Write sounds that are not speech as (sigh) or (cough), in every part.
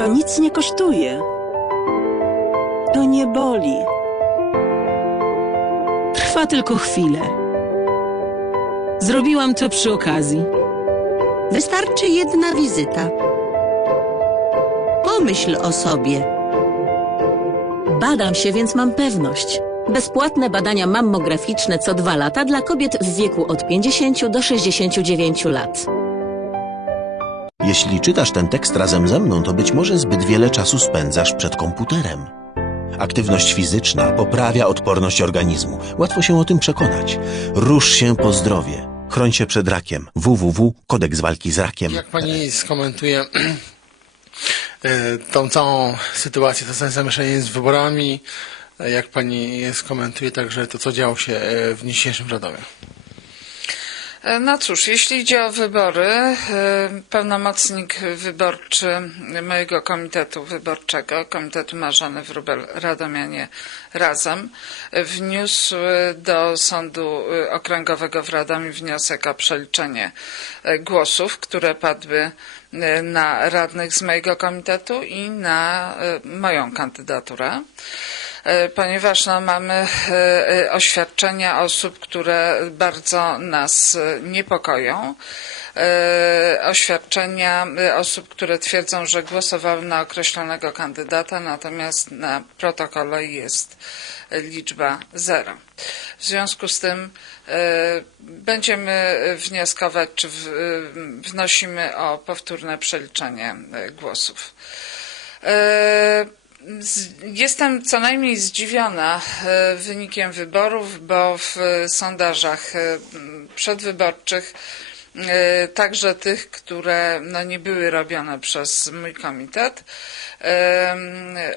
To nic nie kosztuje. To nie boli. Trwa tylko chwilę. Zrobiłam to przy okazji. Wystarczy jedna wizyta. Pomyśl o sobie. Badam się, więc mam pewność. Bezpłatne badania mammograficzne co dwa lata dla kobiet w wieku od 50 do 69 lat. Jeśli czytasz ten tekst razem ze mną, to być może zbyt wiele czasu spędzasz przed komputerem. Aktywność fizyczna poprawia odporność organizmu. Łatwo się o tym przekonać. Rusz się po zdrowie. Chroń się przed rakiem. www. Kodeks walki z rakiem. Jak pani skomentuje (clears throat) e, tą całą sytuację, to całe zamieszanie z wyborami, e, jak pani skomentuje także to, co działo się e, w dzisiejszym Radomiu? E, No cóż, jeśli idzie o wybory, e, pełnomocnik wyborczy mojego komitetu wyborczego, Komitetu Marzany Wróbel Radomianie Razem, wniósł do Sądu Okręgowego w Radomiu wniosek o przeliczenie e, głosów, które padły na radnych z mojego komitetu i na moją kandydaturę ponieważ no, mamy e, e, oświadczenia osób, które bardzo nas e, niepokoją. E, Oświadczenia e, osób, które twierdzą, że głosowały na określonego kandydata, natomiast na protokole jest liczba zero. W związku z tym e, będziemy wnioskować, czy e, wnosimy o powtórne przeliczenie e, głosów. Jestem co najmniej zdziwiona e, wynikiem wyborów, bo w sondażach e, przedwyborczych, e, także tych, które no, nie były robione przez mój komitet,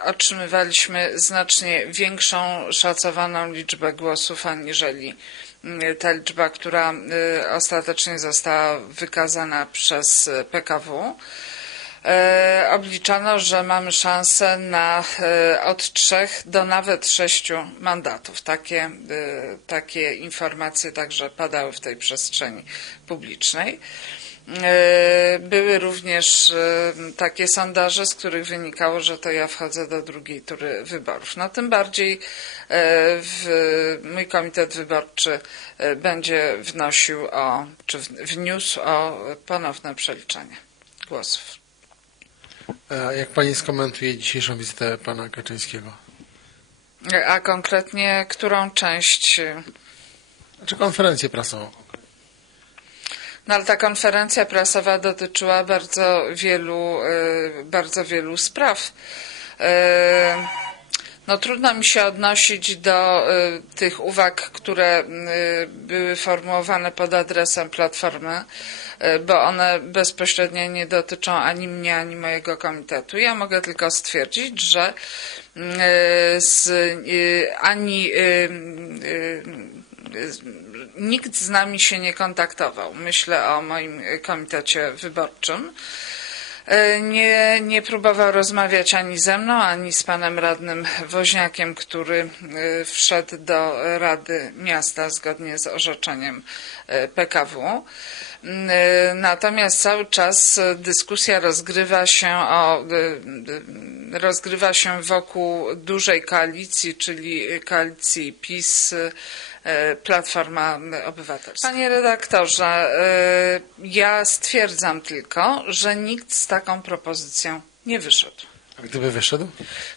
otrzymywaliśmy znacznie większą szacowaną liczbę głosów aniżeli ta liczba, która ostatecznie została wykazana przez PKW obliczano, że mamy szansę na e, od trzech do nawet sześciu mandatów. Takie, e, takie informacje także padały w tej przestrzeni publicznej. E, Były również e, takie sondaże, z których wynikało, że to ja wchodzę do drugiej tury wyborów. No tym bardziej e, w, mój komitet wyborczy e, będzie wnosił o, czy wniósł o ponowne przeliczenie głosów. E, Jak pani skomentuje dzisiejszą wizytę pana Kaczyńskiego? A konkretnie którą część? Czy konferencję prasową? No ale ta konferencja prasowa dotyczyła bardzo wielu, e, bardzo wielu spraw. No trudno mi się odnosić do e, tych uwag, które e, były formułowane pod adresem Platformy, e, bo one bezpośrednio nie dotyczą ani mnie, ani mojego komitetu. Ja mogę tylko stwierdzić, że e, z, e, ani e, e, nikt z nami się nie kontaktował. Myślę o moim komitecie wyborczym. E, Nie, nie próbował rozmawiać ani ze mną, ani z panem radnym Woźniakiem, który e, wszedł do Rady Miasta zgodnie z orzeczeniem e, PKW. Natomiast cały czas dyskusja rozgrywa się o, rozgrywa się wokół dużej koalicji, czyli koalicji PiS, Platforma Obywatelska. Panie redaktorze, e, ja stwierdzam tylko, że nikt z taką propozycją nie wyszedł. A gdyby wyszedł?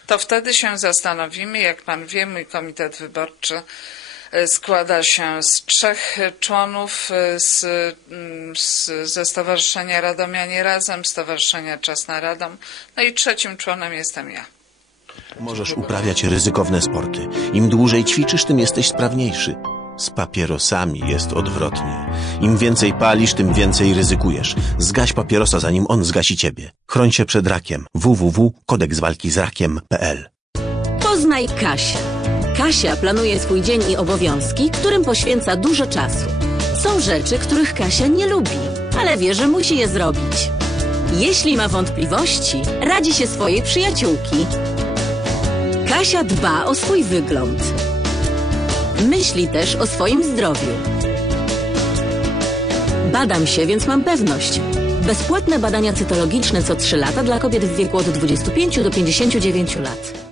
To wtedy się zastanowimy. Jak pan wie, mój komitet wyborczy e, składa się z trzech członów e, z, mm, z, ze Stowarzyszenia Radomianie Razem, Stowarzyszenia Czas na Radom, no i trzecim członem jestem ja. Możesz uprawiać ryzykowne sporty. Im dłużej ćwiczysz, tym jesteś sprawniejszy. Z papierosami jest odwrotnie. Im więcej palisz, tym więcej ryzykujesz. Zgaś papierosa, zanim on zgasi ciebie. Chroń się przed rakiem. www.kodekswalkizrakiem.pl Poznaj Kasię. Kasia planuje swój dzień i obowiązki, którym poświęca dużo czasu. Są rzeczy, których Kasia nie lubi, ale wie, że musi je zrobić. Jeśli ma wątpliwości, radzi się swojej przyjaciółki. Kasia dba o swój wygląd. Myśli też o swoim zdrowiu. Badam się, więc mam pewność. Bezpłatne badania cytologiczne co 3 lata dla kobiet w wieku od 25 do 59 lat.